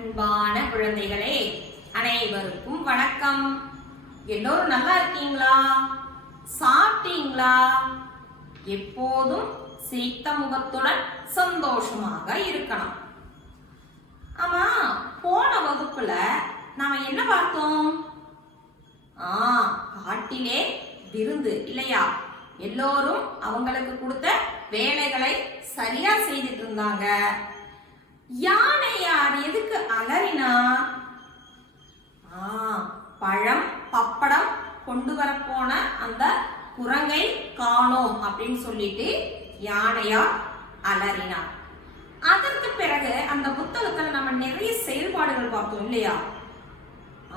அன்பான குழந்தைகளே, அனைவருக்கும் வணக்கம். எல்லோரும் நல்லா இருக்கீங்களா? சாப்பிட்டீங்களா? எப்போதும் சிரித்த முகத்துடன் சந்தோஷமாக இருக்கணும். ஆமா, போன வகுப்புல நாம என்ன பார்த்தோம்? காட்டிலே விருந்து இல்லையா? எல்லோரும் அவங்களுக்கு கொடுத்த வேலைகளை சரியா செய்துட்டு இருந்தாங்க. யானை யார் எதுக்கு அலறினா? பழம் பப்படம் கொண்டு வர போன அந்த குரங்கை காணோம் அப்படின்னு சொல்லிட்டு யானையார் அலறினார். அதற்கு பிறகு அந்த புத்தகத்துல நம்ம நிறைய செயல்பாடுகள் பார்த்தோம் இல்லையா?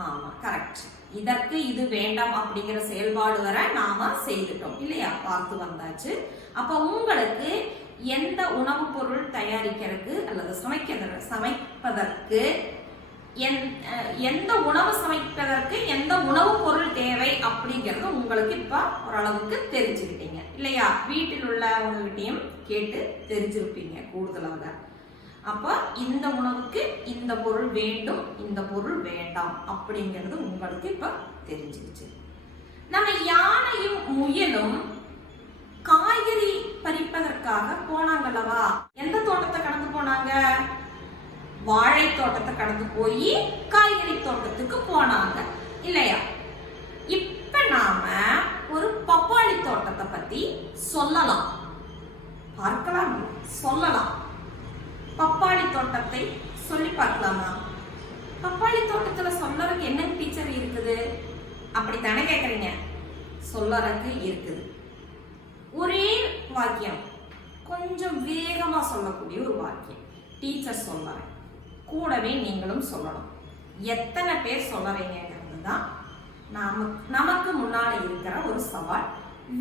ஆமா, கரெக்ட். இதற்கு இது வேண்டாம் அப்படிங்கிற செயல்பாடு வர நாம செய்துட்டோம் இல்லையா? பார்த்து வந்தாச்சு. அப்ப உங்களுக்கு எந்த உணவு பொருள் தயாரிக்கிறதுக்கு அல்லது சமைப்பதற்கு எந்த உணவு சமைப்பதற்கு எந்த உணவு பொருள் தேவை அப்படிங்கிறது உங்களுக்கு இப்ப ஓரளவுக்கு தெரிஞ்சுக்கிட்டீங்க இல்லையா? வீட்டில் உள்ளவங்ககிட்டையும் கேட்டு தெரிஞ்சிருப்பீங்க கூடுதலாக. அப்ப இந்த உணவுக்கு இந்த பொருள் வேண்டும், இந்த பொருள் வேண்டாம் அப்படிங்கிறது உங்களுக்கு இப்ப தெரிஞ்சிருச்சு. நம்ம யானையும் முயலும் காய்கறி பறிப்பதற்காக போனாங்கல்லவா? எந்த தோட்டத்தை கடந்து போனாங்க? வாழை தோட்டத்தை கடந்து போய் காய்கறி தோட்டத்துக்கு போனாங்க இல்லையா? இப்ப நாம ஒரு பப்பாளி தோட்டத்தை பத்தி சொல்லலாம், பார்க்கலாம், சொல்லலாம். பப்பாளி தோட்டத்தை சொல்லி பார்க்கலாமா? பப்பாளி தோட்டத்துல சொல்லறதுக்கு என்ன டீச்சர் இருக்குது அப்படித்தானே கேக்குறீங்க? சொல்லறதுக்கு இருக்குது. ஒரே வாக்கியம், கொஞ்சம் வேகமா சொல்லக்கூடிய ஒரு வாக்கியம் டீச்சர் சொல்றேன், கூடவே நீங்களும் சொல்லணும். எத்தனை பேர் சொல்றீங்கிறது தான் நமக்கு முன்னால இருக்கிற ஒரு சவால்.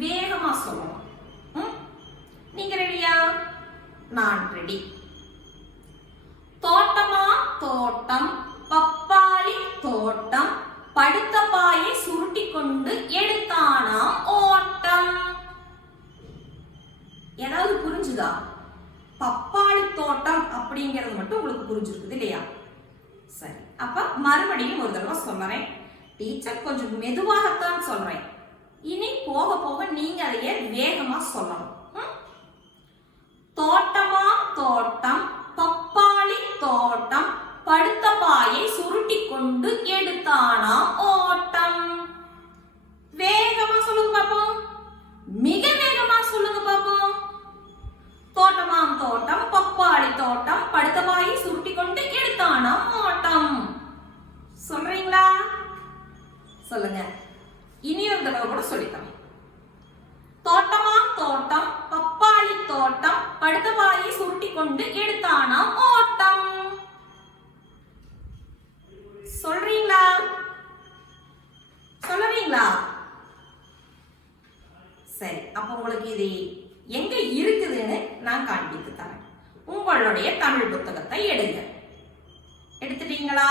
வேகமா சொல்லணும். நீங்க ரெடியா? நான் ரெடி. தோட்டமா தோட்டம், பப்பாளி தோட்டம், படுத்த பாயை சுருட்டி கொண்டு எடுத்தானா ஓட்டம். ஏதாவது புரிஞ்சுதா? பப்பாளி தோட்டம் அப்படிங்கிறது மட்டும் உங்களுக்கு புரிஞ்சிருக்குது இல்லையா? சரி, அப்ப மறுபடியும் ஒரு தடவை சொல்றேன். டீச்சர் கொஞ்சம் மெதுவாகத்தான் சொல்றேன். இனி போக போக நீங்க அதையே வேகமா சொல்லணும். தோட்டமா தோட்டம், பப்பாளி தோட்டம், படுத்த பாயை சுருட்டி கொண்டு எடுத்தானா ஓட்டம். வேகமா சொல்லுங்க பாப்போம். மிக வேகமா சொல்லுங்க பாப்போம். தோட்டமாம் தோட்டம், பப்பாளி தோட்டம், படுத்த பாயை சுருட்டி கொண்டு எடுத்தானா ஓட்டம். சொல்றீங்களா? சொல்லுங்க. இனி ஒரு தடவை கூட சொல்லித்தரோம். தோட்டமாம் தோட்டம், பப்பாளி தோட்டம், படுத்த பாயை சுருட்டி கொண்டு எடுத்தானா ஓட்டம். சொல்றீங்களா? சொல்லுவீங்களா? சரி, அப்ப உங்களுக்கு இது எங்க இருக்குதுன்னு நான் காண்பித்து தரேன். உங்களுடைய தமிழ் புத்தகத்தை எடுங்க. எடுத்துட்டீங்களா?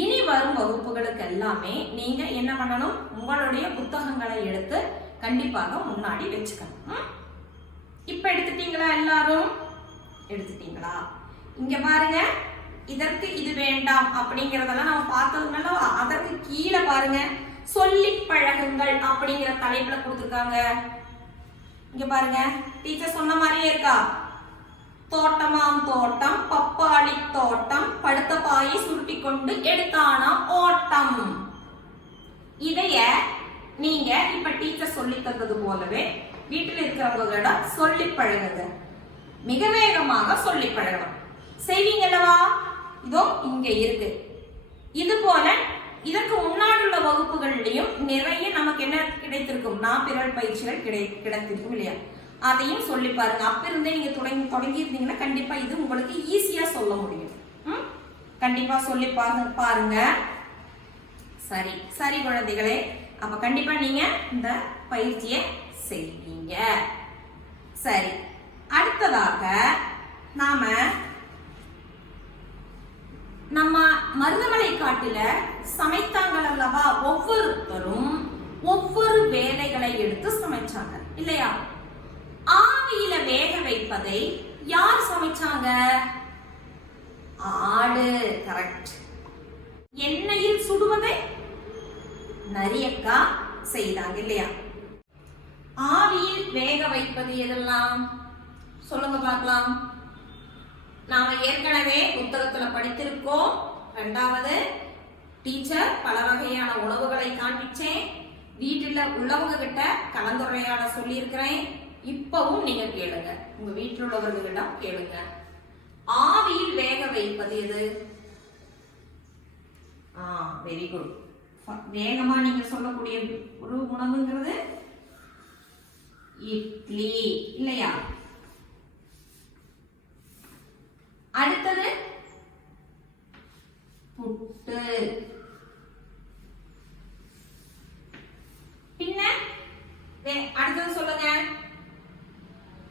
இனி வரும் வகுப்புகளுக்கு எல்லாமே நீங்க என்ன பண்ணணும்? உங்களுடைய புத்தகங்களை எடுத்து கண்டிப்பாக முன்னாடி வச்சுக்கணும். இப்ப எடுத்துட்டீங்களா? எல்லாரும் எடுத்துட்டீங்களா? இங்க பாருங்க, இதற்கு இது வேண்டாம் அப்படிங்கறதெல்லாம் நம்ம பார்த்ததுனால அதற்கு கீழே பாருங்க, சொல்லி பழகுங்கள் அப்படிங்கிற தலைப்புல கொடுத்திருக்காங்க. இங்க பாருங்க, டீச்சர் சொன்ன மாதிரியே இருக்கா? தோட்டமாம் தோட்டம், பப்பாளி தோட்டம், படுத்த பாயை சுருட்டி கொண்டு எடுத்தானா ஓட்டம். இதைய நீங்க இப்ப டீச்சர் சொல்லி தந்தது போலவே வீட்டில் இருக்கிறவங்களோட சொல்லி பழகுங்க. மிக வேகமாக சொல்லி பழகணும். செய்வீங்கல்லவா? இதோ இங்க இருக்கு. இது போல இதற்கு முன்னாடி உள்ள வகுப்புகள்லயும் நிறைய நமக்கு என்ன கிடைத்திருக்கும், நாப்பிரல் பயிற்சிகள் கிடைத்திருக்கும் இல்லையா? அதையும் சொல்லி பாருங்க. அப்ப இருந்தே நீங்க தொடங்கி இருந்தீங்கன்னா கண்டிப்பா இது உங்களுக்கு ஈஸியா சொல்ல முடியும். கண்டிப்பா சொல்லி பாருங்க. சரி சரி குழந்தைகளே, அப்ப கண்டிப்பா நீங்க இந்த பயிற்சியை செய்வீங்க. சரி, அடுத்ததாக நம்ம மருதமலை காட்டுல சமைத்தாங்கள் அல்லவா? ஒவ்வொருத்தரும் ஒவ்வொரு வேலைகளை எடுத்து சமைச்சாங்க இல்லையா? ஆவியில வேக வைப்பதை யார் சமைச்சாங்க? ஆடு. கரெக்ட். எண்ணெயில் சுடுவதை நரியக்கா செய்தாங்க இல்லையா? ஆவியில் வேக வைப்பது எதெல்லாம் சொல்லுங்க பார்க்கலாம். நாம ஏற்கனவே புத்தகத்துல படித்திருக்கோம். இரண்டாவது, டீச்சர் பல வகையான உணவுகளை காண்பிச்சேன். வீட்டுல உள்ளவங்க கிட்ட கலந்துரையாட சொல்லி இருக்கிறேன். இப்பவும் நீங்க கேளுங்க, உங்க வீட்டில் உள்ளவர்களிடம் கேளுங்க. ஆவியில் வேக வைப்பது எது? Very good. வேகமா நீங்க சொல்லக்கூடிய ஒரு உணவுங்கிறது இட்லி இல்லையா? அடுத்தது புட்டு. பின்ன அடுத்தது சொல்லுங்க.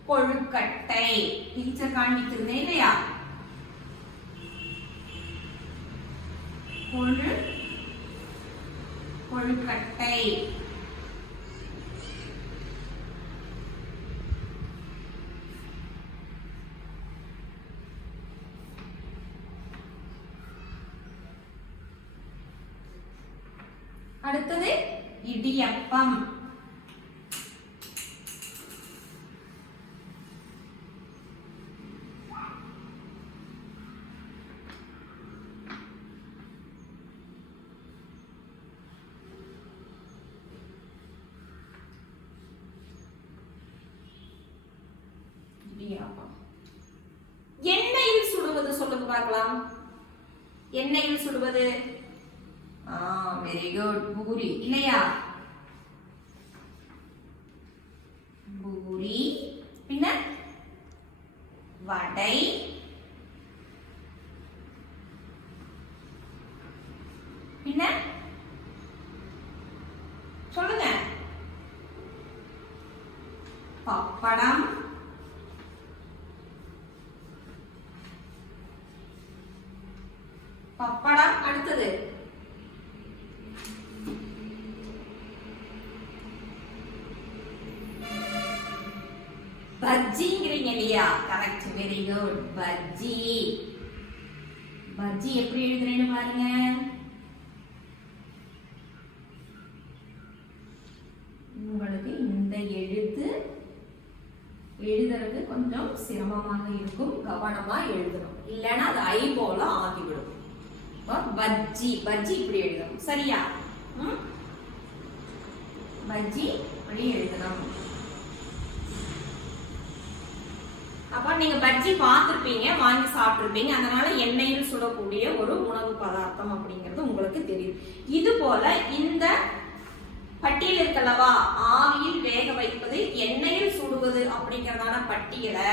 கொழுக்கட்டை. டீச்சர் காண்பித்திருந்தேன் இல்லையா? கொழுக்கட்டை. அடுத்தது இடியப்பம். எண்ணெயில் சுடுவது சொல்லுங்க பார்க்கலாம். எண்ணெயில் சுடுவது வெரி குட். பூரி இல்லையா? பூரி. பின்ன வடை. பின்ன சொல்லுங்க. பப்படம். பப்படம். அடுத்தது பஜ்ஜிங்கிறீங்க இல்லையா? Correct. Very good. Bajji. Bajji எப்படி எழுதுறேன்னு பாருங்க. உங்களுக்கு இந்த எழுத்து எழுதுறது கொஞ்சம் சிரமமாக இருக்கும். கவனமா எழுதணும், இல்லைன்னா அது ஐ போல ஆகிவிடும். பஜ்ஜி. பஜ்ஜி இப்படி எழுதணும். சரியா? பஜ்ஜி இப்படி எழுதணும். அப்ப நீங்க பஜ்ஜி பார்த்திருப்பீங்க, வாங்கி சாப்பிட்டிருப்பீங்க. அதனால எண்ணெயில் சுடக்கூடிய ஒரு உணவு பதார்த்தம் அப்படிங்கிறது உங்களுக்கு தெரியும். இது போல இந்த பட்டியல் இருக்கல்லவா, ஆவியில் வேக வைப்பது, எண்ணெயில் சுடுவது அப்படிங்கறதான பட்டியலை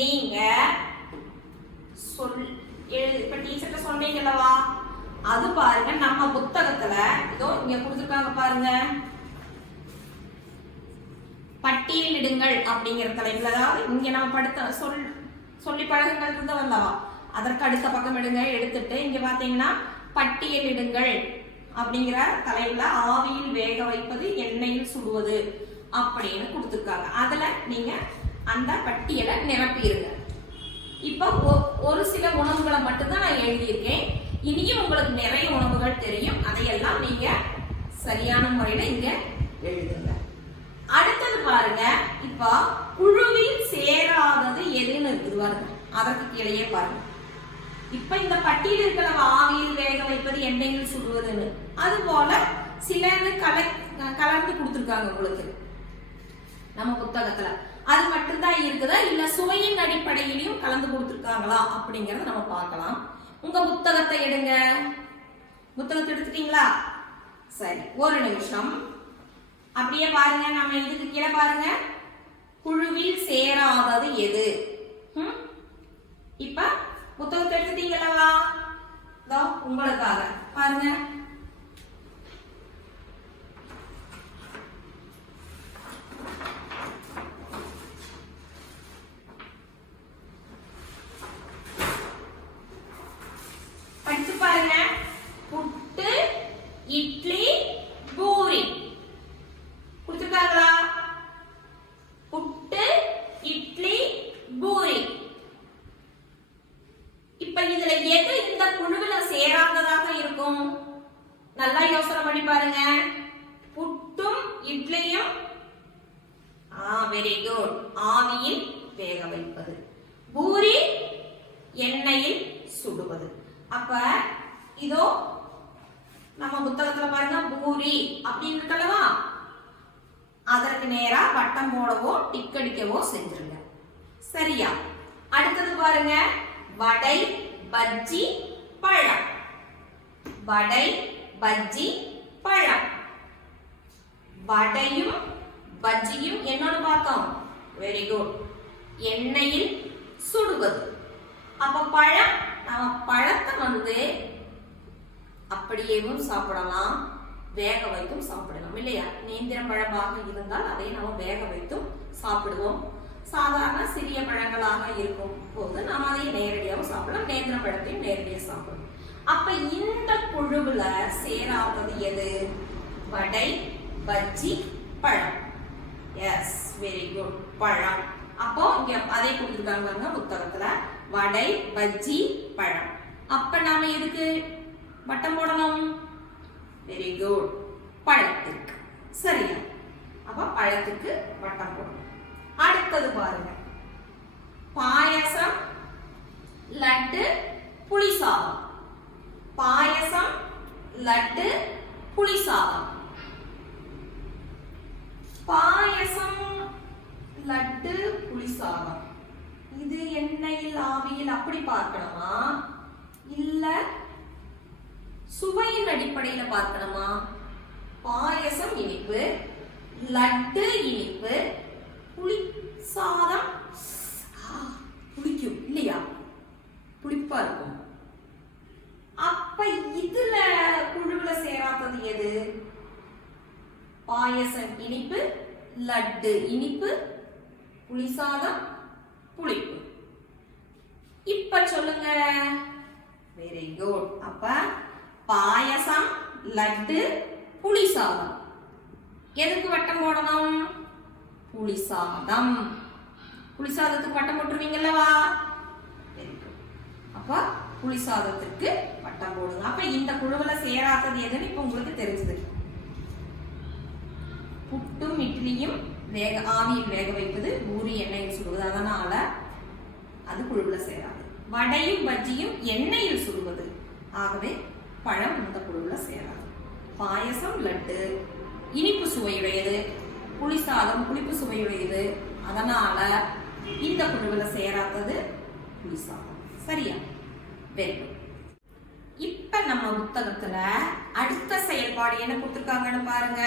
நீங்க இப்ப டீச்சர்ட்ட சொன்னீங்கல்லவா, அது பாருங்க நம்ம புத்தகத்துல இதோ இங்க கொடுத்துருக்காங்க பாருங்க. பட்டியலிடுங்கள் அப்படிங்கிற தலைப்புல, அதாவது இங்க நம்ம படுத்த சொல்லி பழகுங்கள் இருந்தவல்லவா, அதற்கு அடுத்த பக்கம் எடுங்க. எடுத்துட்டு இங்க பாத்தீங்கன்னா பட்டியலிடுங்கள் அப்படிங்கிற தலைப்புல ஆவியில் வேக வைப்பது, எண்ணெயில் சுடுவது அப்படின்னு கொடுத்துருக்காங்க. அதுல நீங்க அந்த பட்டியலை நிரப்பிடுங்க. இப்ப ஒரு சில உணவுகளை மட்டும்தான் நான் எழுதியிருக்கேன். இனியும் உங்களுக்கு நிறைய உணவுகள் தெரியும். அதையெல்லாம் நீங்க சரியான முறையில இங்க எழுதுங்க. அடுத்தது பாருங்க, இப்ப குழுவில் சேராதது எதுன்னு இருக்குது பாருங்க. அதற்கு கீழே பாருங்க. இப்ப இந்த பட்டியல் இருக்கிற ஆவியில் வேக வைப்பது, எண்ணெயில் சுடுவதுன்னு, அது போல சிலது கலந்து கொடுத்துருக்காங்க உங்களுக்கு நம்ம புத்தகத்துல. அது மட்டும்தான் இருக்குதா, இல்ல சுவையின் அடிப்படையிலையும் கலந்து கொடுத்துருக்காங்களா அப்படிங்கறத நம்ம பார்க்கலாம். உங்க புத்தகத்தை எடுங்க. புத்தகத்தை எடுத்துட்டீங்களா? சரி, ஒரு நிமிஷம் அப்படியே பாருங்க. நம்ம இதுக்கு கீழே பாருங்க, குழுவில் சேராதது எது? இப்ப புத்தகத்தை எடுத்துட்டீங்களா? உங்களுக்காக பாருங்க. படிச்சு பாருங்க. புட்டு, இட்லி, பூரி கொடுத்துருக்காங்களா? புட்டு, இட்லி, பூரி. இப்ப இதுல எது இந்த குழுவில சேராததாக இருக்கும்? நல்லா யோசனை பண்ணி பாருங்க. புட்டும் இட்லியும் வெரி குட், ஆவியில் வேக வைப்பது. பூரி எண்ணெயில் சுடுவது. அப்ப இதோ நம்ம புத்தகத்துல பாருங்க, பூரி அப்படின்னு இருக்கல்லவா, அதற்கு நேரா வட்டம் போடவோ டிக் அடிக்கவோ செஞ்சிருங்க. சரியா? அடுத்தது பாருங்க, வடை, பஜ்ஜி, பழம். வடை, பஜ்ஜி, பழம். வடையும் பஜ்ஜியும் என்னன்னு பார்த்தோம்? வெரி குட், எண்ணெயில் சுடுவது. அப்ப பழம், நம்ம பழத்தை வந்து அப்படியேவும் சாப்பிடலாம், வேக வைத்தும் சாப்பிடலாம் இல்லையா? நேந்திர பழமாக இருந்தால் அதை நம்ம வேக வைத்தும் சாப்பிடுவோம். சாதாரண சிறிய பழங்களாக இருக்கும் போது நாம் அதை நேரடியாகவும் சாப்பிடலாம், நேந்திர பழத்தையும் நேரடியாக சாப்பிடலாம். அப்ப இந்த குழுவுல சேராதது எது? வடை, பஜ்ஜி, பழம். எஸ், வெரி குட், பழம். அப்போ இங்க அதை கொடுத்துருக்காங்க புத்தகத்துல, வடை, பஜ்ஜி, பழம். அப்ப நாம எதுக்கு வட்டம் போடணும்? வெரி குட், பழத்துக்கு. சரியா? அப்ப பழத்துக்கு வட்டம் போடணும். அடுத்தது பாருங்க, பாயசம், லட்டு, புளிசாதம். பாயசம், லட்டு, புளிசாதம். பாயசம், லட்டு, புளிசாதம். இது எண்ணெயில் ஆவியில் அப்படி பார்க்கணுமா, இல்ல சுவையின் அடிப்படையில பார்க்கணுமா? பாயசம் இனிப்பு, லட்டு இனிப்பு, புளிசாதம் புளிக்கும் இல்லையா? புளிப்பா இருக்கும். அப்ப இதுல குழுவுல சேராதது எது? பாயசம் இனிப்பு, லட்டு இனிப்பு, புளிசாதம் புளிப்பு. இப்ப சொல்லுங்க. Very good. அப்ப பாயசம், லட்டு, புளிசாதம். எதுக்கு வட்டம் போடணும்? புளிசாதம். புளிசாதத்துக்கு வட்டம் போட்டுருவீங்கல்லவா? அப்ப புளிசாதத்துக்கு வட்டம் போடுங்க. அப்ப இந்த குழுவுல சேராதது எதுன்னு இப்ப உங்களுக்கு தெரிஞ்சது. புட்டும் இட்லியும் ஆவியில் வேக வைப்பது, பூரி எண்ணெயில் சுடுவது, அதனால அது குழுவுல சேராது. வடையும் பஜ்ஜியும் எண்ணெயில் சுடுவது, ஆகவே பழம் இந்த குழுவுல சேராது. பாயசம், லட்டு இனிப்பு சுவையுடையது, புளிசாதம் புளிப்பு சுவையுடையது, அதனால இந்த குழுவுல சேராதது புளிசாதம். சரியா? Very good. இப்ப நம்ம புத்தகத்துல அடுத்த செயல்பாடு என்ன கொடுத்திருக்காங்கன்னு பாருங்க.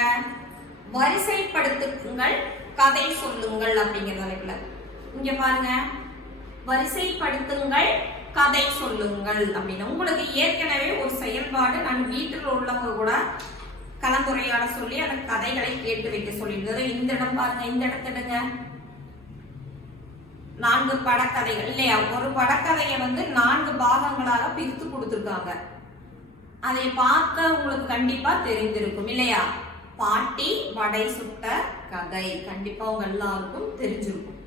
வரிசைப்படுத்துங்கள், கதை சொல்லுங்கள் அப்படிங்கிற தலைப்புல. இங்க பாருங்க, வரிசைப்படுத்துங்கள், கதை சொல்லுங்கள் அப்படின்னு. உங்களுக்கு ஏற்கனவே ஒரு செயல்பாடு நான் வீட்டில் உள்ளவங்க கூட கலந்துரையாட சொல்லி அந்த கதைகளை கேட்டு வைக்க சொல்லியிருந்தது. இந்த இடம் பாருங்க, இந்த இடத்துடுங்க, 4 படக்கதைகள் இல்லையா? ஒரு படக்கதையை வந்து 4 பாகங்களாக பிரித்து கொடுத்திருக்காங்க. அதை பார்க்க உங்களுக்கு கண்டிப்பா தெரிந்திருக்கும் இல்லையா? பாட்டி வடை சுட்ட கதை கண்டிப்பா உங்க எல்லாருக்கும் தெரிஞ்சிருக்கும்.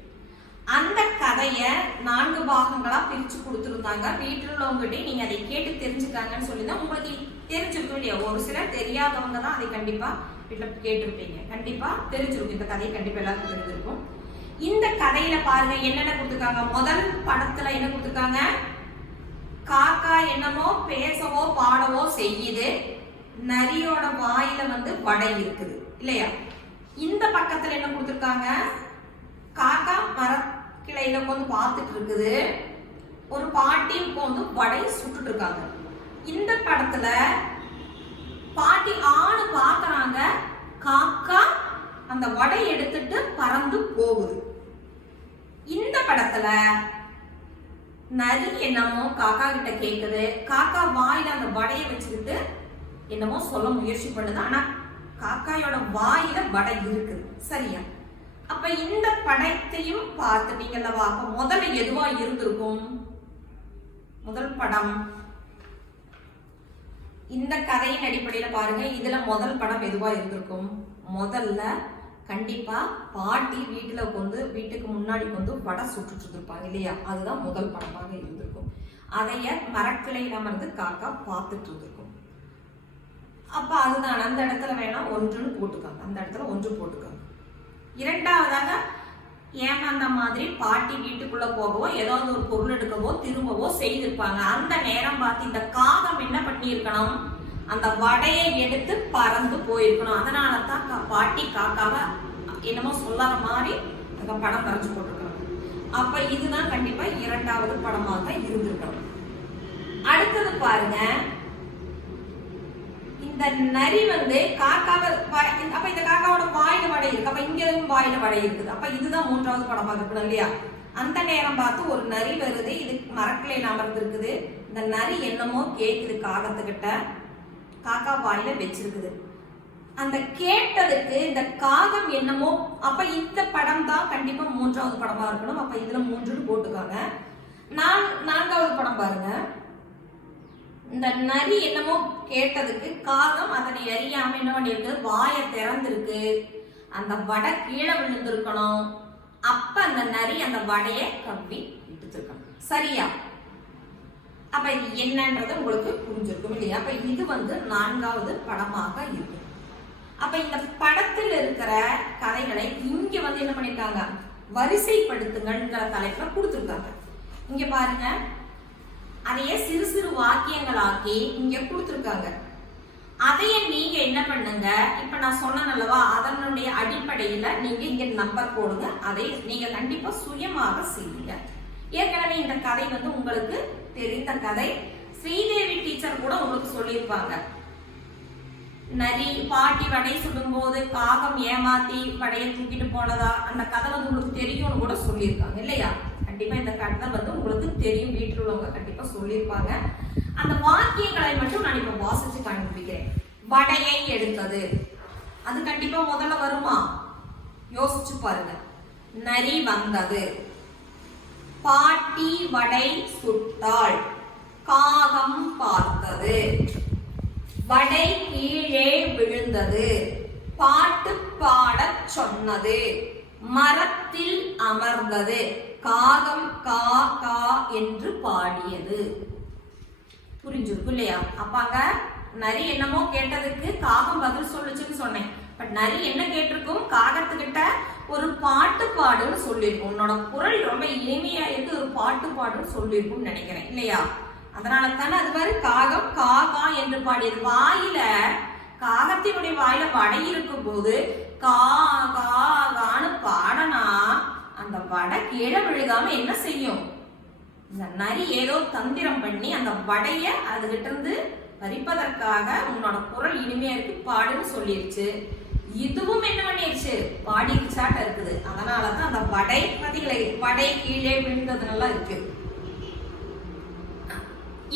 அந்த கதைய 4 பாகங்களா பிரிச்சு கொடுத்திருந்தாங்க. வீட்டில் உள்ளவங்ககிட்ட நீங்க அதை கேட்டு தெரிஞ்சுக்காங்கன்னு சொல்லிதான் உங்களுக்கு தெரிஞ்சிருக்கும் இல்லையா? ஒரு சிலர் தெரியாதவங்க தான் அதை கண்டிப்பா வீட்டுல கேட்டிருப்பீங்க. கண்டிப்பா தெரிஞ்சிருக்கும், இந்த கதையை கண்டிப்பா எல்லாருக்கும் தெரிஞ்சிருக்கும். இந்த கதையில பாருங்க என்னென்ன கொடுத்துருக்காங்க. முதல் படத்துல என்ன கொடுத்துருக்காங்க? காக்கா என்னமோ பேசவோ பாடவோ செய்யுது, நரியோட வாயில வந்து வடை இருக்குது இல்லையா? இந்த பக்கத்துல என்ன கொடுத்துருக்காங்க? காக்கா மரக்கிளையில உட்காந்து பார்த்துட்டு இருக்குது, ஒரு பாட்டி உட்காந்து வடை சுட்டுட்டு இருக்காங்க. இந்த படத்துல பாட்டி ஆணு பாக்குறாங்க, காக்கா அந்த வடை எடுத்துட்டு பறந்து போகுது. இந்த படத்துல நரி என்னமோ காக்கா கிட்ட கேக்குது. காக்கா வாயில அந்த வடையை வச்சுக்கிட்டு என்னமோ சொல்ல முயற்சி பண்ணுது. ஆனா காக்காயோட வாயில வடை இருக்குது. சரியா? அப்ப இந்த படத்தையும் பார்த்துட்டீங்கல்லவா? அப்ப முதல்ல எதுவா இருந்திருக்கும்? முதல் படம் இந்த கதையின் அடிப்படையில பாருங்க, இதுல முதல் படம் எதுவா இருந்திருக்கும்? முதல்ல கண்டிப்பா பாட்டி வீட்டுக்கு முன்னாடி வடை சுட்டுட்டு இருப்பாங்க இல்லையா? அதுதான் முதல் படமாக இருந்திருக்கும். அதைய மரக்கிளையில அமர்ந்து காக்கா பார்த்துட்டு இருந்திருக்கும். அப்ப அதுதான் அந்த இடத்துல வேணா ஒன்றுன்னு போட்டுக்காங்க. அந்த இடத்துல ஒன்று போட்டுக்காங்க. இரண்டாவதாக ஏமாந்த மாதிரி பாட்டி வீட்டுக்குள்ள போகவோ ஏதாவது ஒரு பொருள் எடுக்கவோ திரும்பவோ செய்திருப்பாங்க. அந்த நேரம் பார்த்து இந்த காகம் என்ன பண்ணி இருக்கணும்? அந்த வடையை எடுத்து பறந்து போயிருக்கணும். அதனாலதான் பாட்டி காக்காவை என்னமோ சொல்லாத மாதிரி அந்த படம் வரைஞ்சு போட்டிருக்காங்க. அப்ப இதுதான் கண்டிப்பா இரண்டாவது படமாக தான் இருந்திருக்கணும். அடுத்தது பாருங்க, இந்த நரி காக்காவை, அப்ப இந்த காக்காவோட வாயில வடை இருக்கு. அப்ப இங்கேயும் வாயில வடை இருக்குது. அப்ப இதுதான் மூன்றாவது படமாக இருக்கணும் இல்லையா? அந்த நேரம் பார்த்து ஒரு நரி வருது. இது மரக்கிளையில அமர்ந்து இருக்குது. இந்த நரி என்னமோ கேக்குது காகத்துக்கிட்ட. காக்கா வாயில வச்சிருக்குது. அந்த கேட்டதுக்கு இந்த காகம் என்னமோ, அப்ப இந்த படம் தான் கண்டிப்பா மூன்றாவது படமா இருக்கணும். அப்ப இதுல 3ன்னு போட்டுக்காங்க. நான்காவது படம் பாருங்க. இந்த நரி என்னமோ கேட்டதுக்கு காகம் அதனை அறியாம என்ன பண்ணிருக்கு? வாயை திறந்திருக்கு. அந்த வடை கீழே விழுந்திருக்கணும். அப்ப அந்த நரி அந்த வடையை கவ்வி எடுத்துருக்கணும். சரியா? அப்ப இது என்னன்றது உங்களுக்கு புரிஞ்சிருக்கும் இல்லையா? அப்ப இது நான்காவது படமாக இருக்கும். அப்ப இந்த படத்தில் இருக்கிற கதைகளை இங்க என்ன பண்ணிருக்காங்க? வரிசைப்படுத்துங்கள்ங்கிற தலைப்புல கொடுத்துருக்காங்க. இங்க பாருங்க, அதைய சிறு சிறு வாக்கியங்களாக்கி இங்க கொடுத்துருக்காங்க. அதைய நீங்க என்ன பண்ணுங்க? இப்ப நான் சொன்னேன் அல்லவா, அதனுடைய அடிப்படையில நீங்க இங்க நம்பர் போடுங்க. அதை நீங்க கண்டிப்பா சுயமாக செய்யுங்க. ஏற்கனவே இந்த கதை உங்களுக்கு தெரிந்த கதை. ஸ்ரீதேவி டீச்சர் கூட உங்களுக்கு சொல்லியிருப்பாங்க. நரி பாட்டி வடை சுடும் போது காகம் ஏமாத்தி வடையை தூக்கிட்டு போனதா, அந்த கதை உங்களுக்கு தெரியும்னு கூட சொல்லியிருக்காங்க இல்லையா? கண்டிப்பா இந்த கதை உங்களுக்கு தெரியும். வீட்டில் உள்ளவங்க கண்டிப்பா சொல்லியிருப்பாங்க. அந்த வாக்கியங்களை மட்டும் நான் இப்ப வாசிச்சு காண்பிக்கிறேன். வடையை எடுத்தது, அது கண்டிப்பா முதல்ல வருமா? யோசிச்சு பாருங்க. நரி வந்தது, பாட்டி வடை சுட்டாள், காகம் பார்த்தது, வடை கீழே விழுந்தது, பாட்டு பாடச் சொன்னது, மரத்தில் அமர்ந்தது, காகம் கா கா என்று பாடியது. புரிஞ்சிருக்கும் இல்லையா? அப்பாங்க நரி என்னமோ கேட்டதுக்கு காகம் பதில் சொல்லுச்சுன்னு சொன்னேன். பட் நரி என்ன கேட்டிருக்கும்? காகத்துக்கிட்ட ஒரு பாட்டு பாடுன்னு சொல்லியிருக்கும். உன்னோட குரல் ரொம்ப இனிமையா இருக்கு, ஒரு பாட்டு பாடுன்னு சொல்லியிருக்கும்னு நினைக்கிறேன் இல்லையா? அதனால தானே அது மாதிரி காகம் கா கா என்று பாடியது. வாயில காகத்தினுடைய வாயில வடை இருக்கும் போது கா கா கான்னு பாடனா அந்த வடை கீழே விழுகாம என்ன செய்யும்? இந்த நரி ஏதோ தந்திரம் பண்ணி அந்த வடைய அதுகிட்ட இருந்து பறிப்பதற்காக உன்னோட குரல் இனிமையா இருக்கு பாடுன்னு சொல்லிருச்சு. இதுவும் என்ன பண்ணிருச்சு? பாடிச்சாட்ட இருக்குது. அதனாலதான் அந்த வடை பாத்தீங்களா, வடை கீழே விழுந்ததுனால இருக்கு.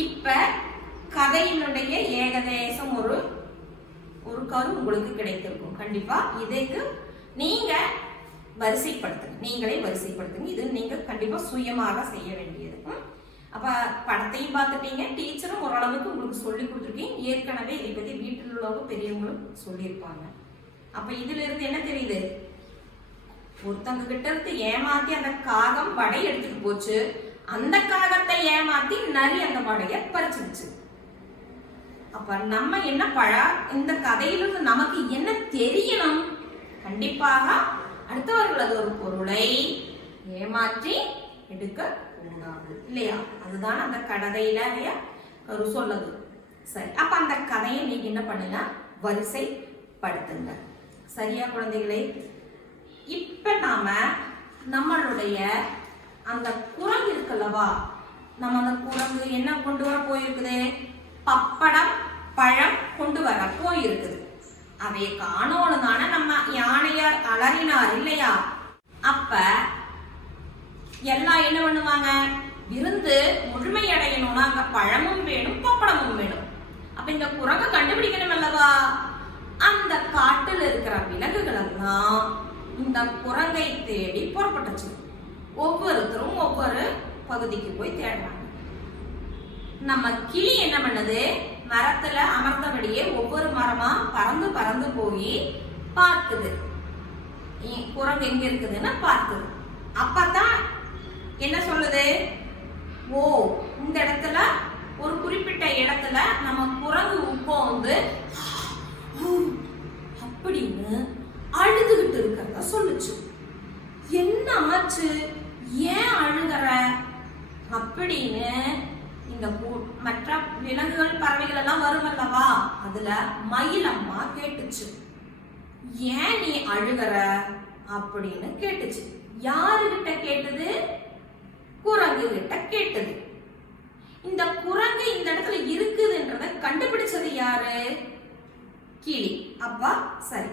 இப்ப கதையினுடைய ஏகதேசம் ஒரு கரு உங்களுக்கு கிடைத்திருக்கும். கண்டிப்பா இதுக்கு நீங்க வரிசைப்படுத்துங்க, நீங்களே வரிசைப்படுத்துங்க. இது நீங்க கண்டிப்பா சுயமாக செய்ய வேண்டியது. அப்ப படத்தையும் பார்த்துட்டீங்க, டீச்சரும் ஓரளவுக்கு உங்களுக்கு சொல்லி கொடுத்துருக்கீங்க. ஏற்கனவே இதை பத்தி வீட்டில் உள்ளவங்க பெரியவங்களும் சொல்லியிருப்பாங்க. அப்ப இதுல இருந்து என்ன தெரியுது? ஒருத்தங்க கிட்ட இருந்து ஏமாத்தி அந்த காகம் வடை எடுத்துட்டு போச்சு. அந்த காகத்தை ஏமாத்தி நரி அந்த வடைய பறிச்சிருச்சு. அப்ப நம்ம என்ன இந்த கதையிலிருந்து நமக்கு என்ன தெரியணும்? கண்டிப்பாக அடுத்தவர்களது ஒரு பொருளை ஏமாற்றி எடுக்க கூடாது இல்லையா? அதுதான் அந்த கதையில கரு சொல்லுது. சரி, அப்ப அந்த கதையை நீங்க என்ன பண்ணுங்க? வரிசைப்படுத்துங்க. சரியா குழந்தைகளே? இப்ப நாம நம்மளுடைய அந்த குரங்கு இருக்குல்லவா, நம்ம அந்த குரங்கு என்ன கொண்டு வர போயிருக்குது? பப்படம் பழம் கொண்டு வர போயிருக்குது. அதைய காணோன்னு தானே நம்ம யானையார் அலறினார் இல்லையா? அப்ப எல்லாம் என்ன பண்ணுவாங்க, விருந்து முழுமையடையணும்னா அங்க பழமும் வேணும் பப்படமும் வேணும். அப்ப இந்த குரங்க கண்டுபிடிக்கணும் அல்லவா? அந்த காட்டில் இருக்கிற விலங்குகள் எல்லாம் இந்த குரங்கை தேடி புறப்பட்டுச்சு. ஒவ்வொருத்தரும் ஒவ்வொரு பகுதிக்கு போய் தேடுறாங்க. நம்ம கிளி என்ன பண்ணுது, மரத்துல அமர்ந்தபடியே ஒவ்வொரு மரமா பறந்து பறந்து போய் பார்க்குது, குரங்கு எங்க இருக்குதுன்னு பார்க்குது. அப்பதான் என்ன சொல்லுது, ஓ இந்த இடத்துல ஒரு குறிப்பிட்ட இடத்துல நம்ம குரங்கு உட்கார்ந்து அப்படின்னு அழுதுகிட்டு இருக்கிறத சொல்லுச்சு. என்ன ஆச்சு, ஏன் அழுகிற அப்படின்னு இந்த மற்ற விலங்குகள் பறவைகள் எல்லாம் வரும் அல்லவா, அதுல மயிலம்மா கேட்டுச்சு. ஏன் நீ அழுகிற அப்படின்னு கேட்டுச்சு. யாருகிட்ட கேட்டது? குரங்கு கிட்ட கேட்டது. இந்த குரங்கு இந்த இடத்துல இருக்குதுன்றத கண்டுபிடிச்சது யாரு? கிளி. அப்பா சரி,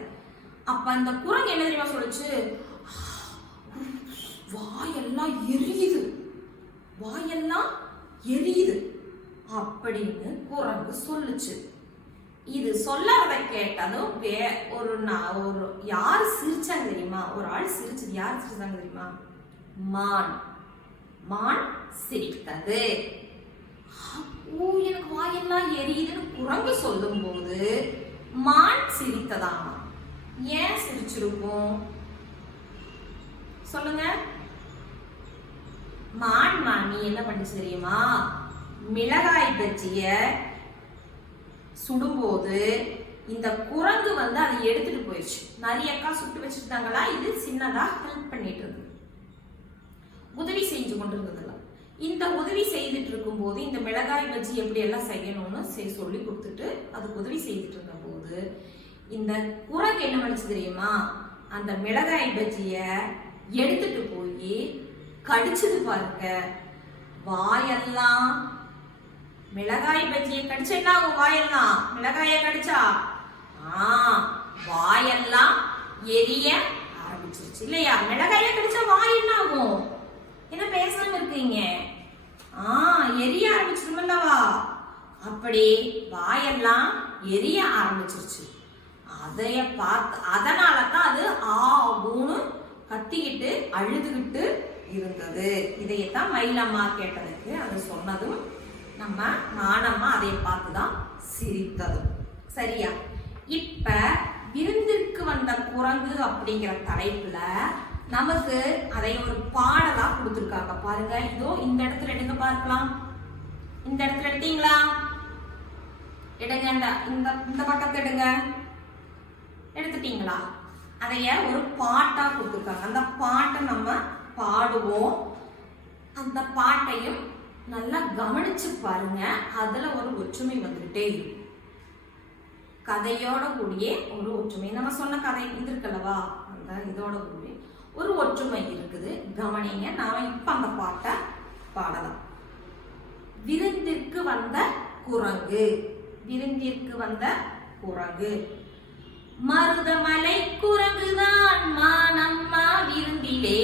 அப்ப அந்த குரங்கு என்ன தெரியுமா சொல்லுச்சு, வாயெல்லாம் எரியுது, வாயெல்லாம் எரியுது அப்படின்னு குரங்கு சொல்லுச்சு. இது சொல்லறத கேட்டதும் ஒரு யாரு சிரிச்சாங்க தெரியுமா? ஒரு ஆள் சிரிச்சது. யார் சிரிச்சாங்க தெரியுமா? மான். மான் சிரித்தது. ஓ எனக்கு வாயெல்லாம் எரியுதுன்னு குரங்கு சொல்லும் போது மான் சிரித்ததாமா. ஏன் சிரிச்சிருக்கும் சொல்லுங்க? மான் மாமி என்ன பண்ணுச்சு தெரியுமா? மிளகாய் பஜ்ஜிய சுடும்போது இந்த குரங்கு வந்து அதை எடுத்துட்டு போயிடுச்சு. நிறைய அக்கா சுட்டு வச்சிருந்தாங்களா, இது சின்னதா ஹெல்ப் பண்ணிட்டு இருந்தது, உதவி செஞ்சு கொண்டு இருந்ததுல. இந்த உதவி செய்துட்டு இருக்கும் போது இந்த மிளகாய் பஜ்ஜி எப்படி எல்லாம் செய்யணும்னு சொல்லி கொடுத்துட்டு அதுக்கு உதவி செய்துட்டு இருந்த போது இந்த குரங்கு என்ன பண்ணுச்சு தெரியுமா? அந்த மிளகாய் பஜ்ஜிய எடுத்துட்டு போய் கடிச்சது பாருங்க. வாயெல்லாம் மிளகாய் பஜ்ஜியை கடிச்சா என்ன ஆகும்? வாயெல்லாம் மிளகாய கடிச்சா வாயெல்லாம் எரிய ஆரம்பிச்சிருச்சு இல்லையா? மிளகாய கடிச்சா வாய் என்ன ஆகும்? என்ன பேசாம இருக்கீங்க? எரிய ஆரம்பிச்சிருமல்லவா? அப்படி வாயெல்லாம் எரிய ஆரம்பிச்சிருச்சு. அதைய பார்த்து அதனாலதான் அது ஆகும்னு கத்திக்கிட்டு அழுதுகிட்டு இருந்தது. இதையத்தான் மயிலம்மா கேட்டதுக்கு அது சொன்னதும் நம்ம மானம்மா அதை பார்த்துதான் சிரித்ததும். சரியா? இப்ப விருந்திற்கு வந்த குரங்கு அப்படிங்கிற தலைப்புல நமக்கு அதை ஒரு பாடலா கொடுத்திருக்காங்க பாருங்க. இதோ இந்த இடத்துல எடுங்க பார்க்கலாம். இந்த இடத்துல எடுத்தீங்களா? எடுங்க. இந்த பக்கத்தை எடுங்க. எடுத்துட்டீங்களா? அதைய ஒரு பாட்டா கொடுத்திருக்காங்க. அந்த பாட்டை நம்ம பாடுவோம். அந்த பாட்டையும் நல்லா கவனிச்சு பாருங்க. அதுல ஒரு ஒற்றுமை வந்துகிட்டே இருக்கும். கதையோட கூடிய ஒரு ஒற்றுமை. நம்ம சொன்ன கதை இது இருக்குல்லவா, அந்த இதோட கூடிய ஒரு ஒற்றுமை இருக்குது. கவனிங்க. நாம இப்ப அந்த பாட்டை பாடலாம். விருந்திற்கு வந்த குரங்கு. விருந்திற்கு வந்த குரங்கு. மருதமலை குரங்குதான் மானம்மா விருந்திலே.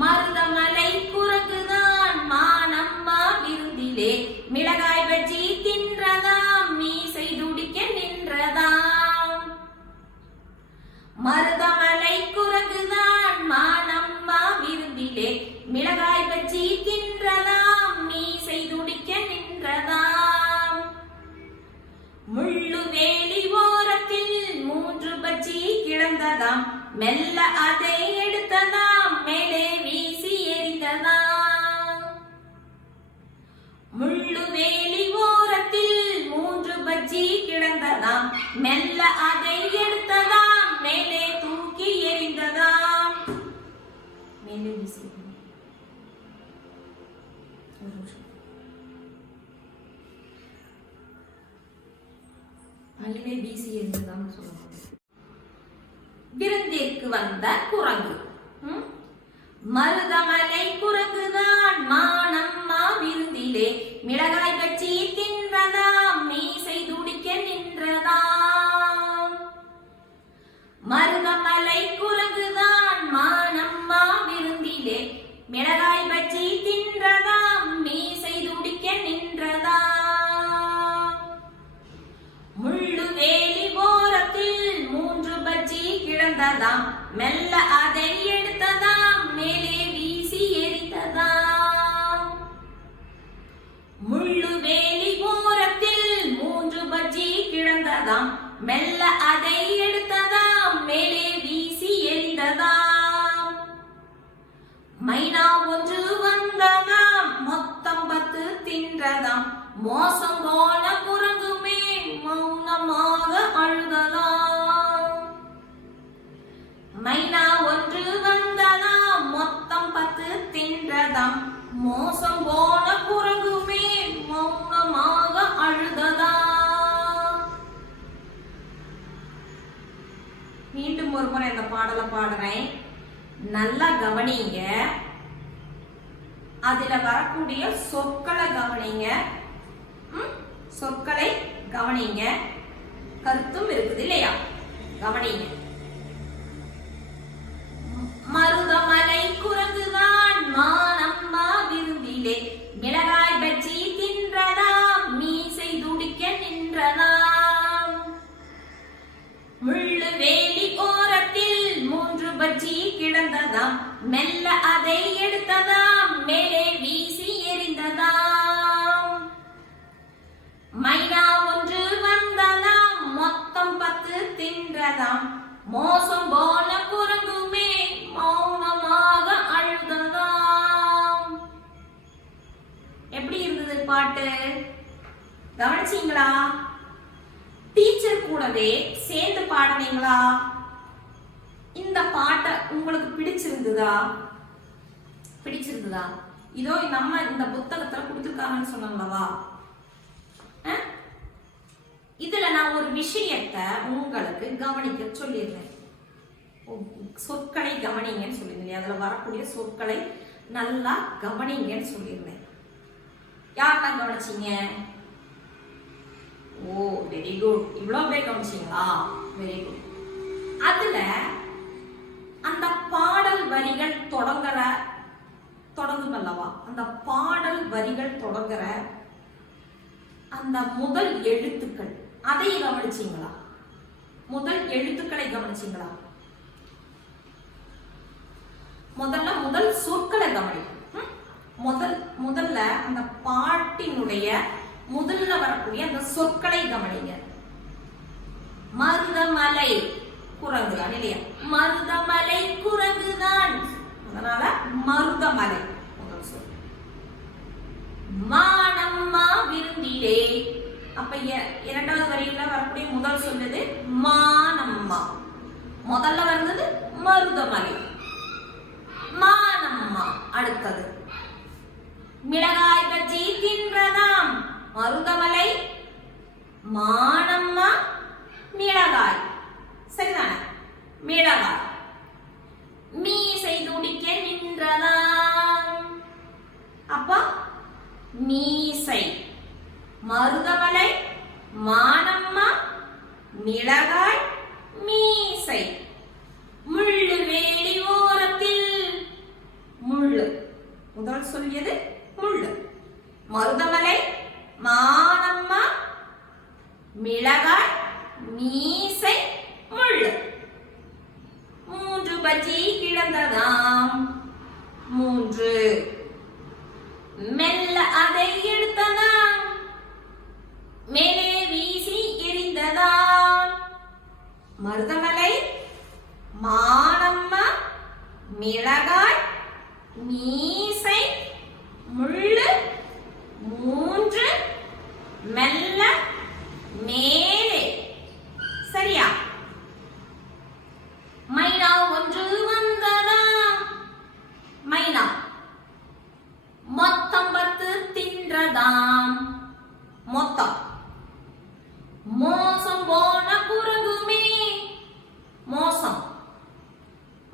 மருதமலை குரங்குதான் மானம்மா விருந்திலே. மிளகாய் பஜ்ஜி தின்றதாம், மீசை துடிக்க நின்றதாம். மருதமலை குரங்குதான் மானம்மா விருந்திலே. மிளகாய் பஜ்ஜி தின்றதாம், மீசை துடிக்க நின்றதாம். முள்ளு வேலி ஓரத்தில் 3 பஜ்ஜி கிடந்ததாம், மெல்ல அதை எடுத்ததாம், மேலே வீசி எறிந்ததாம். முள்ளு வேலி ஓரத்தில் 3 பஜ்ஜி கிடந்ததாம், மெல்ல அதை எடுத்ததாம், மேலே தூக்கி எறிந்ததாம். மேலே வீசி மேலே வீசி எறிந்ததாம் சொல்லுவாங்க. விருந்திற்கு வந்த குரங்கு. மருதமலை குரங்குதான் மானம்மா விருந்திலே. மிளகாய் பஜ்ஜி தின்றதாம், மிளகாய் பஜ்ஜி தின்றதாம் மீசை துடிக்க நின்றதாம். முள்ளு வேலி ஓரத்தில் 3 பஜ்ஜி கிடந்ததாம் மெல்ல அதை எடுத்ததாம் மேலே வீசி எரித்ததாம். முள்ளு வேலி ஓரத்தில் 3 பஜ்ஜி கிடந்ததாம் மெல்ல அதை எடுத்ததாம் மேலே வீசி எரிந்ததாம். மைனா ஒன்று வந்ததாம் மொத்தம் 10 தின்றதாம் மோசம் போன குரங்குமே மௌனமாக அழுததாம். மைனா ஒன்று வந்ததாம் மொத்தம் 10 தின்றதாம் மோசம் போன குரங்குமே மௌனமாக அழுததாம். மீண்டும் ஒரு முறை இந்த பாடலை பாடுறேன், நல்லா கவனிங்க. அதுல வரக்கூடிய சொற்களை கவனிங்க, சொற்களை கவனிங்க. கருத்தும் இருக்குது இல்லையா? கவனிங்க. மருதமலை குரங்குதான் மானம்மா விருந்திலே மிளகாய் பஜ்ஜி தின்றதாம் மீசை துடிக்க நின்றதாம். முள்ளு வேலி ஓரத்தில் 3 பஜ்ஜி கிடந்ததாம் மெல்ல அதை எடுத்ததாம் மேலே வீசி எரிந்ததாம். மைனா ஒன்று வந்ததாம் மொத்தம் 10 தின்றதாம் மோசம் போன குரங்குமே மௌனமாக அழுததாம். எப்படி இருந்தது பாட்டு? கவனிச்சீங்களா? டீச்சர் கூடவே சேர்ந்து பாடுனீங்களா? இந்த பாட்டை உங்களுக்கு பிடிச்சிருந்ததா? பிடிச்சிருந்ததா? இதோ நம்ம இந்த புத்தகத்துல கொடுத்துருக்காங்கன்னு சொன்னாங்களா? இதுல நான் ஒரு விஷயத்தை உங்களுக்கு கவனிக்க சொல்லிடுறேன். சொற்களை கவனிங்கன்னு சொல்லியிருந்தேன். அதுல வரக்கூடிய சொற்களை நல்லா கவனிங்கன்னு சொல்லியிருந்தேன். யாரெல்லாம் கவனிச்சீங்க? ஓ, வெரி குட். இவ்வளவு பேர் கவனிச்சீங்களா? Very good. அதுல அந்த பாடல் வரிகள் தொடங்கும் அல்லவா? அந்த பாடல் வரிகள் தொடங்குற அந்த முதல் எழுத்துக்கள், அதை கவனிச்சீங்களா? முதல் எழுத்துக்களை கவனிச்சீங்களா? முதல் சொற்களை கவனி. முதல்ல அந்த பாட்டினுடைய முதல்ல வரக்கூடிய அந்த சொற்களை கவனிங்க. மருதமலை குரங்குதான் இல்லையா? மருதமலை குரங்குதான், அதனால மருதமலை முதல் சொல். மானம்மா விருந்திலே, அப்ப இரண்டாவது வரியில வரக்கூடிய முதல் சொல்லுது மானம்மா. முதல்ல வந்தது மருதமலை, மானம்மா. அடுத்தது மிளகாய் பஜ்ஜி தின்றதாம் மருதமலை மானம்மா மிளகாய். சரிதானே? மிளகாய். மீசை துடிக்க நின்றதாம். அப்ப மீசை, மருதமலை, மானம்மா, மிளகாய், மீசை. முள்ளு வேலி ஓரத்தில், முள்ளு முதல் சொல்லியது முள்ளு. மருதமலை, மானம்மா, மிளகாய், மீசை, முள்ளு. 3 பஜ்ஜி கிடந்ததாம் 3 மெல்ல அதை எடுத்ததாம் மேலே வீசி எரிந்ததாம். மருதமலை, மானம்மா, மிளகாய், மீசை, முள்ளு. 3 மெல்ல மேலே. சரியா? மைனா ஒன்று வந்ததாம். மைனா மொத்தம் 10 தின்றதாம். மொத்தம். மோசம் போன குரங்குமே, மோசம்.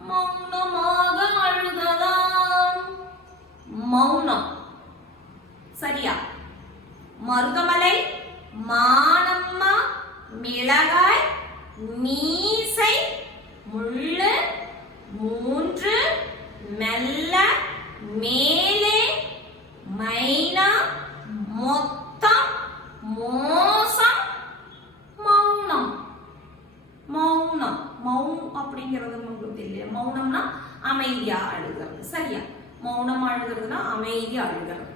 மௌனமாக அழுததாம். மௌனம். சரியா? மருதமலை, மானம்மா, மிளகாய், மீசை, முள்ளு. 3 மெல்ல மேலே, மைனா, மொத்தம், மோசம், மௌனம். மௌனம் அப்படிங்கிறது உங்களுக்கு தெரியல. மௌனம்னா அமைதியா அழுகிறது. சரியா? மௌனம் அழுகிறதுனா அமைதியா அழுகிறது.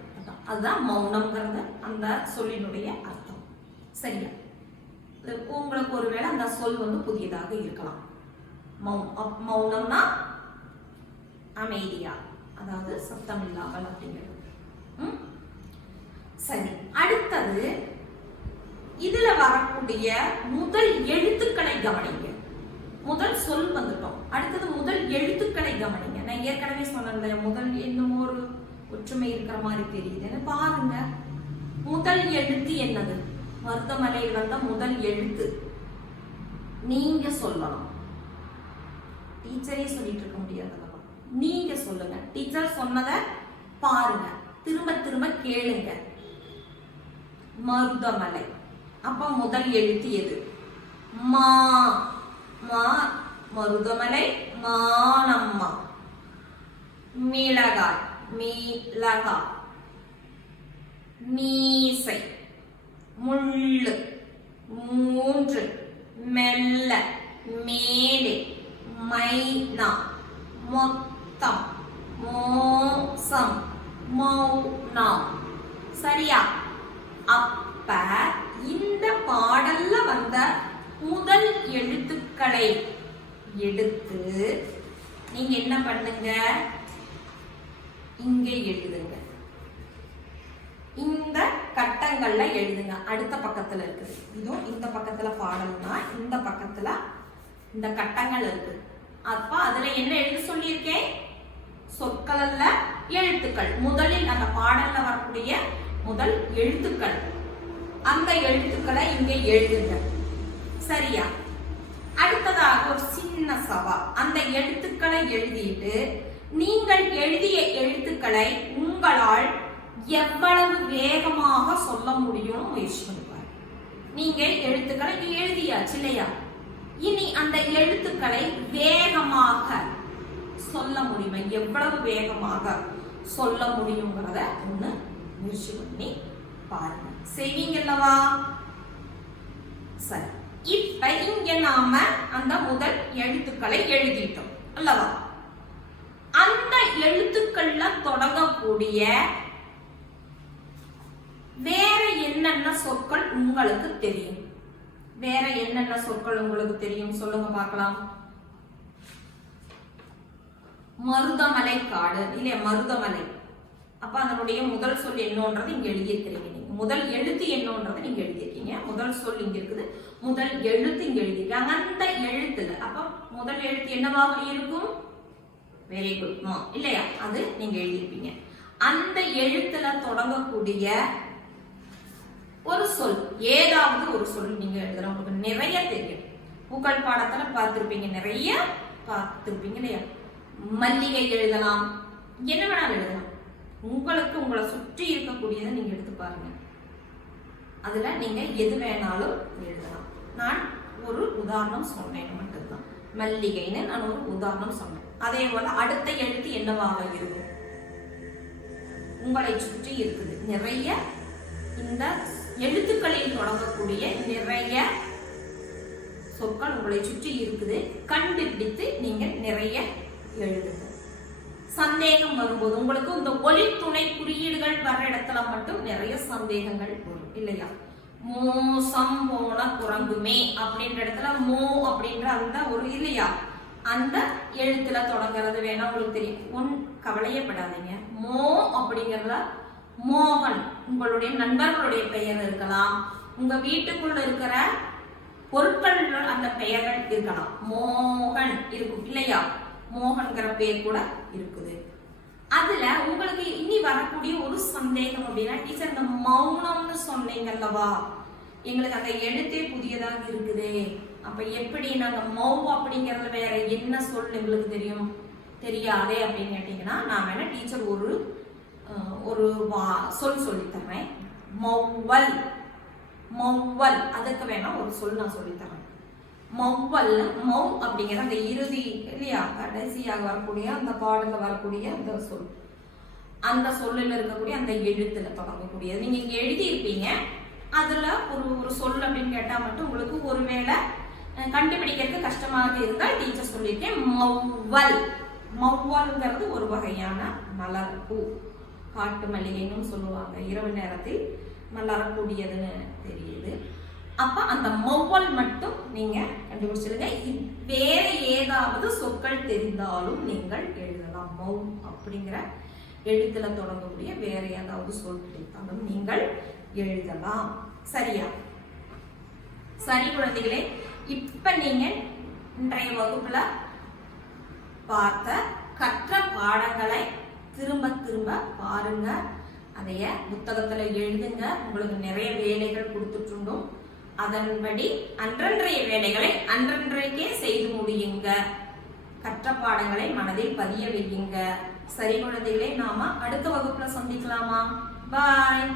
அதுதான் மௌனம்ங்கிறது அந்த சொல்லினுடைய அர்த்தம். சரியா? உங்களுக்கு ஒருவேளை அந்த சொல் புதியதாக இருக்கலாம். மௌனம்னா அமைதியா, அதாவது சத்தம் இல்லாமல் அப்படிங்கிறது. சரி, அடுத்தது இதுல வரக்கூடிய முதல் எழுத்துக்களை கவனிங்க. முதல் சொல் வந்துட்டோம், அடுத்தது முதல் எழுத்துக்களை கவனிங்க. நான் ஏற்கனவே சொன்னேன், முதல் என்னமோ ஒரு ஒற்றுமை இருக்கிற மாதிரி தெரியுதுன்னு பாருங்க. முதல் எழுத்து என்னது? மருதமலையில் வந்த முதல் எழுத்து நீங்க சொல்லணும். டீச்சரே சொல்லிட்டு இருக்க முடியாது, நீங்க சொல்லுங்க. டீச்சர் சொன்னதை பாருங்க, திரும்ப திரும்ப கேளுங்க. மருதமலை. அப்ப முதல் எழுத்து எது? மா. மா. மருதமலை மானம்மா. மிளகாய். மிளகா. மீசை. முள்ளு. மூன்று. மெல்ல. மேலே. மைனா. மொத்தம். மோசம். மௌனம். சரியா? அப்ப இந்த பாடல்ல வந்த முதல் எழுத்துக்களை எடுத்து நீங்க என்ன பண்ணுங்க, இங்க எழுதுங்க. இந்த கட்டங்கள்ல எழுதுங்க. அடுத்த பக்கத்துல இருக்குது. இதுவும் இந்த பக்கத்துல பாடல்னா இந்த பக்கத்துல இந்த கட்டங்கள் இருக்கு. அப்ப அதுல என்ன எழுத சொல்லியிருக்கேன்? சொற்கள் அல்ல, எழுத்துக்கள். முதலில் அந்த பாடல்ல வரக்கூடிய முதல் எழுத்துக்கள், அந்த எழுத்துக்களை இங்க எழுதுங்க. சரியா? அடுத்ததாக ஒரு சின்ன சவா, அந்த எழுத்துக்களை எழுதிட்டு நீங்கள் எழுதிய எழுத்துக்களை உங்களால் எவ்வளவு வேகமாக சொல்ல முடியும் முயற்சி பண்ணுவார். நீங்க எழுத்துக்களை எழுதியாச்சு இல்லையா? இனி அந்த எழுத்துக்களை வேகமாக சொல்ல முடியுமா? எவ்வளவு வேகமாக சொல்ல முடியுங்கிறத ஒண்ணு முயற்சி பண்ணி பாருங்க. செய்வீங்கல்லவா? சரி, இப்ப இங்க நாம அந்த முதல் எழுத்துக்களை எழுதிட்டோம் அல்லவா? அந்த எழுத்துக்கள்ல தொடங்கக்கூடிய வேற என்னென்ன சொற்கள் உங்களுக்கு தெரியும்? வேற என்னென்ன சொற்கள் உங்களுக்கு தெரியும்? சொல்லுங்க பார்க்கலாம். மருதமலை காடு இல்லையா? மருதமலை. அப்ப அதனுடைய முதல் சொல் என்னன்றது இங்க எழுதியிருக்கிறீங்க. நீங்க முதல் எழுத்து என்னன்றது நீங்க எழுதியிருக்கீங்க. முதல் சொல் இங்க இருக்குது, முதல் எழுத்து இங்க எழுதியிருக்காங்க. அந்த எழுத்துல அப்ப முதல் எழுத்து என்னவாக இருக்கும்? வெரி குட் மா இல்லையா? அது நீங்க எழுதியிருப்பீங்க. அந்த எழுத்துல தொடங்கக்கூடிய ஒரு சொல், ஏதாவது ஒரு சொல் நீங்க எழுதலாம். உங்களுக்கு நிறைய தெரியும். பூக்கள் பாடத்துல பார்த்திருப்பீங்க, நிறைய பார்த்திருப்பீங்க இல்லையா? மல்லிகை எழுதலாம், என்ன வேணாலும் எழுதலாம். உங்களுக்கு உங்களை சுற்றி இருக்கக்கூடியதை நீங்க எடுத்து பாருங்க. அதுல நீங்க எது வேணாலும் எழுதலாம். நான் ஒரு உதாரணம் சொன்னேன் மட்டும்தான். மல்லிகைன்னு நான் ஒரு உதாரணம் சொன்னேன். அதே போல அடுத்த எழுத்து என்னவாக இருக்கும்? உங்களை சுற்றி இருக்குது நிறைய இந்த எழுத்துக்களில் தொடங்கக்கூடிய நிறைய சொற்கள் உங்களை சுற்றி இருக்குது. கண்டுபிடித்து நீங்க நிறைய எழுதுங்க. சந்தேகம் வரும்போது உங்களுக்கு இந்த ஒலி துணை குறியீடுகள் வர்ற இடத்துல மட்டும் நிறைய சந்தேகங்கள் வரும் இல்லையா? மோசம் போன குரங்குமே அப்படின்ற இடத்துல மோ அப்படின்ற அந்த ஒரு இல்லையா, அந்த எழுத்துல தொடங்குறது வேணா உங்களுக்கு தெரியும். கவலையப்படாதீங்க. மோ அப்படிங்கறத மோகன் உங்களுடைய நண்பர்களுடைய பெயர் இருக்கலாம், உங்க வீட்டுக்குள்ள இருக்கிற பொருட்கள் அந்த பெயர்கள் இருக்கலாம். மோகன் இருக்கும் இல்லையா? மோகன்கிற பேர் கூட இருக்குது. அதுல உங்களுக்கு இனி வரக்கூடிய ஒரு சந்தேகம் அப்படின்னா, டீச்சர் இந்த மௌனம்னு சொன்னீங்கல்லவா, எங்களுக்கு அந்த எழுத்தே புதியதாக இருக்குது. அப்ப எப்படி நாங்க மௌ அப்படிங்கறதுல வேற என்ன சொல் எங்களுக்கு தெரியும்? தெரியாதே அப்படின்னு கேட்டீங்கன்னா, நான் வேணா டீச்சர் ஒரு சொல் சொல்லி தரேன். மௌவல். மௌவல், அதுக்கு வேணா ஒரு சொல் நான் சொல்லி தரேன். மௌவல், மௌ அப்படிங்கிற அந்த இறுதி இல்லையா, கடைசியாக வரக்கூடிய அந்த பாடல வரக்கூடிய அந்த சொல். அந்த சொல்லில் இருக்கக்கூடிய அந்த எழுத்துல தொடங்கக்கூடியது. நீங்க இங்க எழுதி இருப்பீங்க, அதுல ஒரு சொல் அப்படின்னு கேட்டா மட்டும் உங்களுக்கு ஒருவேளை கண்டுபிடிக்கிறதுக்கு கஷ்டமாக இருந்தால் டீச்சர் சொல்லியிருக்கேன், மௌவல். மௌவல்ங்கிறது ஒரு வகையான மலர் பூ, காட்டு மல்லிகைன்னு சொல்லுவாங்க, இரவு நேரத்தில் மலரக்கூடியதுன்னு தெரியுது. அப்ப அந்த மௌவல் மட்டும் நீங்க கண்டுபிடிச்சிருங்க. வேற ஏதாவது சொற்கள் தெரிந்தாலும் நீங்கள் எழுதலாம். மௌ அப்படிங்கிற எழுத்துல தொடங்கக்கூடிய வேற ஏதாவது சொல் கிடைத்தாலும் நீங்கள் எழுதலாம். சரியா? சரி குழந்தைகளே, இப்ப நீங்க இன்றைய வகுப்புல பார்த்த கற்ற பாடங்களை திரும்ப திரும்ப பாருங்க, அதைய புத்தகத்துல எழுதுங்க. உங்களுக்கு நிறைய வேலைகள் கொடுத்துட்டு இருந்தோம், அதன்படி அன்றன்றைய வேலைகளை அன்றன்றைக்கே செய்து முடியுங்க. கற்ற பாடங்களை மனதில் பதிய வையுங்க. சரி குழந்தைகளே, நாம அடுத்த வகுப்புல சந்திக்கலாமா? பாய்.